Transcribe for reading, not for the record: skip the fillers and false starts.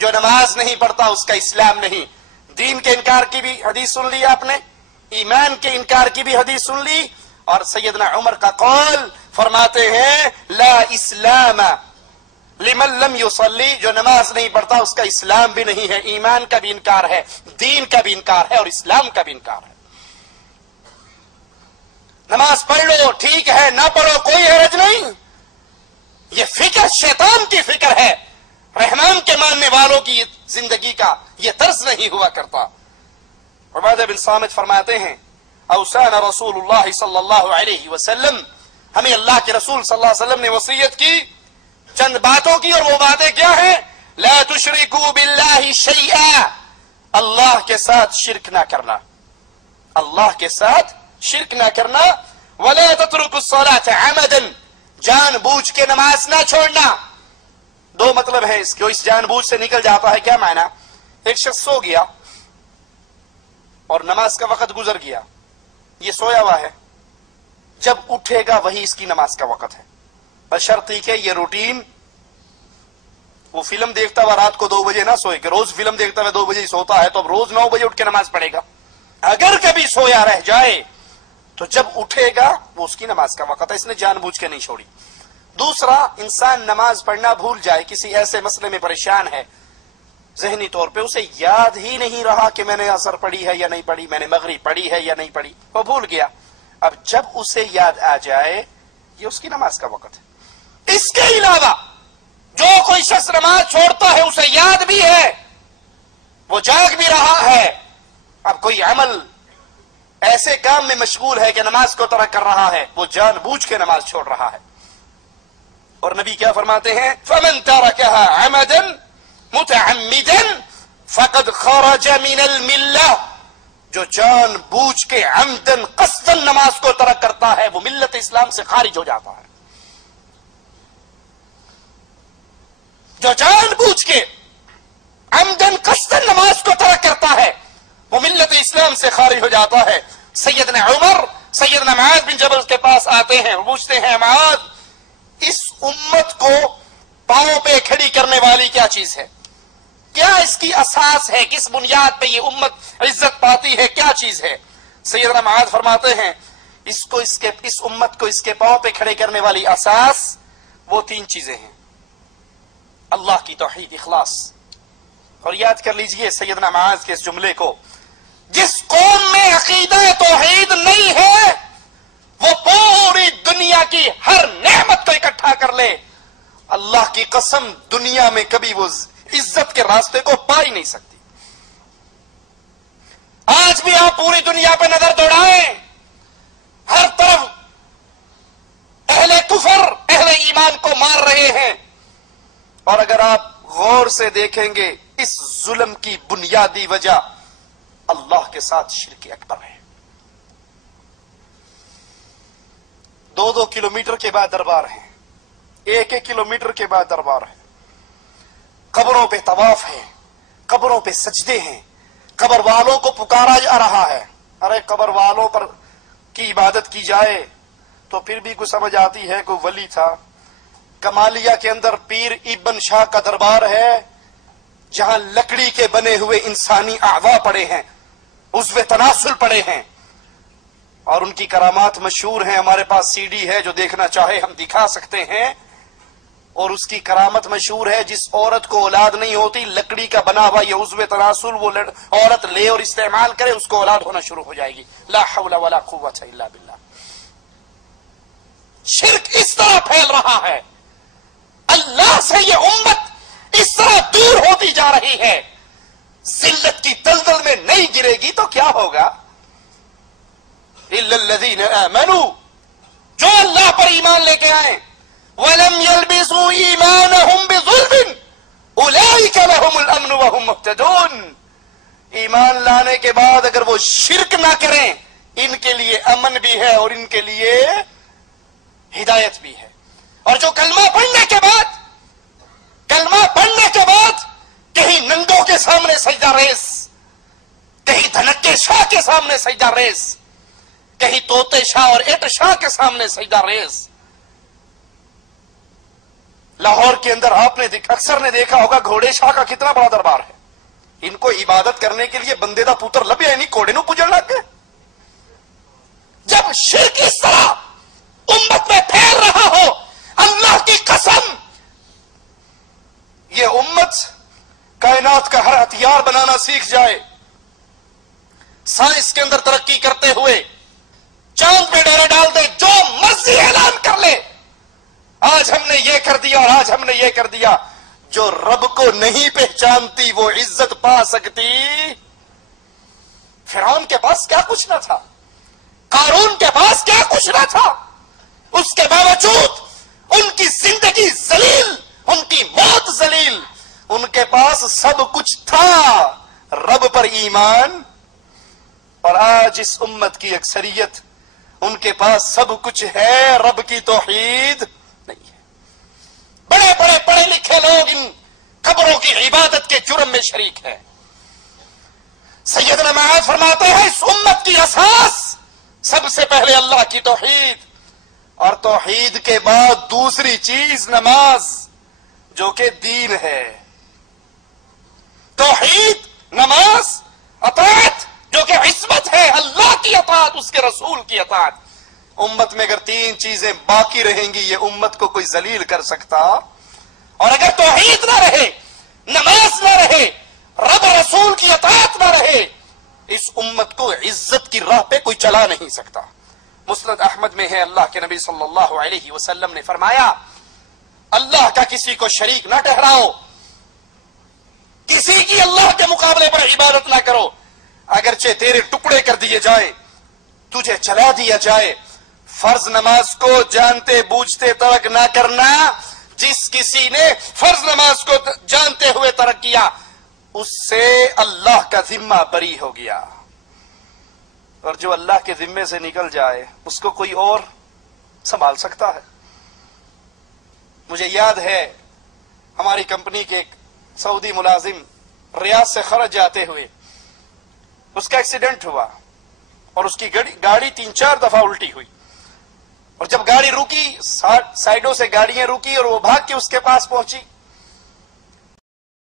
جو نماز نہیں پڑھتا اس کا اسلام نہیں. دین کے انکار کی بھی حدیث سن لی آپ نے, ایمان کے انکار کی بھی حدیث سن لی, اور سیدنا عمر کا قول فرماتے ہیں لا اسلام لمن لم يصلي, جو نماز نہیں پڑھتا اس کا اسلام بھی نہیں ہے, ایمان کا بھی انکار ہے, دین کا بھی انکار ہے, اور اسلام کا بھی انکار ہے. نماز پڑھ لو ٹھیک ہے, نہ پڑھو کوئی حرج نہیں, یہ فکر شیطان کی فکر ہے, رحمان کے ماننے والوں کی زندگی کا یہ طرز نہیں ہوا کرتا. عبادہ بن صامت فرماتے ہیں اوصانا رسول اللہ صلی اللہ علیہ وسلم, ہمیں اللہ کے رسول صلی اللہ علیہ وسلم نے وصیت کی چند باتوں کی, اور وہ باتیں کیا ہیں؟ لا تشرکوا باللہ شیئا, اللہ کے ساتھ شرک نہ کرنا, اللہ کے ساتھ شرک نہ کرنا. ولا تترکوا الصلاة عمدا, جان بوجھ کے نماز نہ چھوڑنا. دو مطلب ہے اس, جو اس جان بوجھ سے نکل جاتا ہے. کیا معنی؟ ایک شخص سو گیا اور نماز کا وقت گزر گیا, یہ سویا ہوا ہے, جب اٹھے گا وہی اس کی نماز کا وقت ہے, بشرطی کہ یہ روٹین, وہ فلم دیکھتا ہوا رات کو 2 بجے نہ سوئے, کہ روز فلم دیکھتا ہوا 2 بجے سوتا ہے تو اب روز 9 بجے اٹھ کے نماز پڑھے گا. اگر کبھی سویا رہ جائے تو جب اٹھے گا وہ اس کی نماز کا وقت ہے, اس نے جان بوجھ کے نہیں چھوڑی. دوسرا, انسان نماز پڑھنا بھول جائے, کسی ایسے مسئلے میں پریشان ہے, ذہنی طور پہ اسے یاد ہی نہیں رہا کہ میں نے عصر پڑھی ہے یا نہیں پڑھی, میں نے مغرب پڑھی ہے یا نہیں پڑھی, وہ بھول گیا. اب جب اسے یاد آ جائے یہ اس کی نماز کا وقت ہے. اس کے علاوہ جو کوئی شخص نماز چھوڑتا ہے اسے یاد بھی ہے, وہ جاگ بھی رہا ہے, اب کوئی عمل ایسے کام میں مشغول ہے کہ نماز کو ترک کر رہا ہے, وہ جان بوجھ کے نماز چھوڑ رہا ہے. اور نبی کیا فرماتے ہیں؟ فمن ترکها عمدا متعمدا فقد خرج من الملہ, جو جان بوجھ کے عمدن قصدن نماز کو ترک کرتا ہے وہ ملت اسلام سے خارج ہو جاتا ہے. جو جان بوجھ کے عمدن قصدن نماز کو ترک کرتا ہے وہ ملت اسلام سے خارج ہو جاتا ہے. سیدنا عمر سیدنا معاذ بن جبل کے پاس آتے ہیں, پوچھتے ہیں معاذ اس امت کو پاؤں پہ کھڑی کرنے والی کیا چیز ہے, کیا اس کی اساس ہے, کس بنیاد پہ یہ امت عزت پاتی ہے, کیا چیز ہے؟ سیدنا معاذ فرماتے ہیں اس امت کو اس کے پاؤں پہ کھڑے کرنے والی اساس وہ 3 چیزیں ہیں. اللہ کی توحید, اخلاص. اور یاد کر لیجئے سیدنا معاذ کے اس جملے کو, جس قوم میں عقیدہ توحید نہیں ہے وہ پوری دنیا کی ہر نعمت کو اکٹھا کر لے, اللہ کی قسم دنیا میں کبھی وہ عزت کے راستے کو پا ہی نہیں سکتی. آج بھی آپ پوری دنیا پہ نظر دوڑائیں, ہر طرف اہل کفر اہل ایمان کو مار رہے ہیں, اور اگر آپ غور سے دیکھیں گے اس ظلم کی بنیادی وجہ اللہ کے ساتھ شرک اکبر ہے. 2-2 کلومیٹر کے بعد دربار ہیں, 1-1 کلومیٹر کے بعد دربار ہے, قبروں پہ طواف ہے, قبروں پہ سجدے ہیں, قبر والوں کو پکارا جا رہا ہے. ارے قبر والوں پر کی عبادت کی جائے تو پھر بھی کوئی سمجھ آتی ہے, کوئی ولی تھا. کمالیہ کے اندر پیر ابن شاہ کا دربار ہے جہاں لکڑی کے بنے ہوئے انسانی اعضاء پڑے ہیں, عضو تناسل پڑے ہیں, اور ان کی کرامات مشہور ہیں. ہمارے پاس CD ہے, جو دیکھنا چاہے ہم دکھا سکتے ہیں. اور اس کی کرامت مشہور ہے, جس عورت کو اولاد نہیں ہوتی لکڑی کا بنا ہوا یہ عضو تناسل وہ عورت لے اور استعمال کرے, اس کو اولاد ہونا شروع ہو جائے گی. لا حول ولا قوت الا باللہ. شرک اس طرح پھیل رہا ہے, اللہ سے یہ امت اس طرح دور ہوتی جا رہی ہے, ذلت کی دلدل میں نہیں گرے گی تو کیا ہوگا؟ الا الذین آمنوا, جو اللہ پر ایمان لے کے آئے, وَلَمْ يَلْبِسُوا إِيمَانَهُمْ بِظُلْمٍ أُولَئِكَ لَهُمُ الْأَمْنُ وَهُمْ مُهْتَدُونَ. ایمان لانے کے بعد اگر وہ شرک نہ کریں ان کے لیے امن بھی ہے اور ان کے لیے ہدایت بھی ہے. اور جو کلمہ پڑھنے کے بعد کہیں ننگوں کے سامنے سجدہ ریز, کہیں دھنکے شاہ کے سامنے سجدہ ریز, کہیں طوطے شاہ اور ایٹ شاہ کے سامنے سجدہ ریز, لاہور کے اندر آپ نے اکثر نے دیکھا ہوگا گھوڑے شاہ کا کتنا بڑا دربار ہے. ان کو عبادت کرنے کے لیے بندے دا پوتر لبیا نہیں کوڑے نو پجڑ لگ گئے. جب شرک اس طرح امت میں پھیل رہا ہو، اللہ کی قسم یہ امت کائنات کا ہر ہتھیار بنانا سیکھ جائے، سائنس کے اندر ترقی کرتے ہوئے چاند پہ ڈیرے ڈال دے، جو مرضی اعلان کر لے آج ہم نے یہ کر دیا اور آج ہم نے یہ کر دیا. جو رب کو نہیں پہچانتی وہ عزت پا سکتی؟ فرعون کے پاس کیا کچھ نہ تھا، قارون کے پاس کیا کچھ نہ تھا، اس کے باوجود ان کی زندگی ذلیل، ان کی موت ذلیل. ان کے پاس سب کچھ تھا، رب پر ایمان. اور آج اس امت کی اکثریت ان کے پاس سب کچھ ہے، رب کی توحید نہیں ہے. بڑے بڑے پڑھے لکھے لوگ ان قبروں کی عبادت کے جرم میں شریک ہیں. سیدنا معاذ فرماتے ہیں اس امت کی اساس سب سے پہلے اللہ کی توحید، اور توحید کے بعد دوسری چیز نماز جو کہ دین ہے. توحید، نماز، اطاعت جو کہ عصمت ہے، اللہ کی اطاعت، اس کے رسول کی اطاعت. امت میں اگر تین چیزیں باقی رہیں گی یہ امت کو کوئی ذلیل کر سکتا؟ اور اگر توحید نہ رہے، نماز نہ رہے، رب رسول کی اطاعت نہ رہے، اس امت کو عزت کی راہ پہ کوئی چلا نہیں سکتا. مسند احمد میں ہے، اللہ کے نبی صلی اللہ علیہ وسلم نے فرمایا اللہ کا کسی کو شریک نہ ٹھہراؤ، کسی کی اللہ کے مقابلے پر عبادت نہ کرو، اگرچہ تیرے ٹکڑے کر دیے جائے، تجھے چلا دیا جائے. فرض نماز کو جانتے بوجھتے ترک نہ کرنا. جس کسی نے فرض نماز کو جانتے ہوئے ترک کیا اس سے اللہ کا ذمہ بری ہو گیا، اور جو اللہ کے ذمے سے نکل جائے اس کو کوئی اور سنبھال سکتا ہے؟ مجھے یاد ہے ہماری کمپنی کے ایک سعودی ملازم ریاض سے خرج جاتے ہوئے اس کا ایکسیڈنٹ ہوا اور اس کی گاڑی 3-4 دفعہ الٹی ہوئی، اور جب گاڑی رکی سائڈوں سے گاڑیاں رکی اور وہ بھاگ کے اس کے پاس پہنچی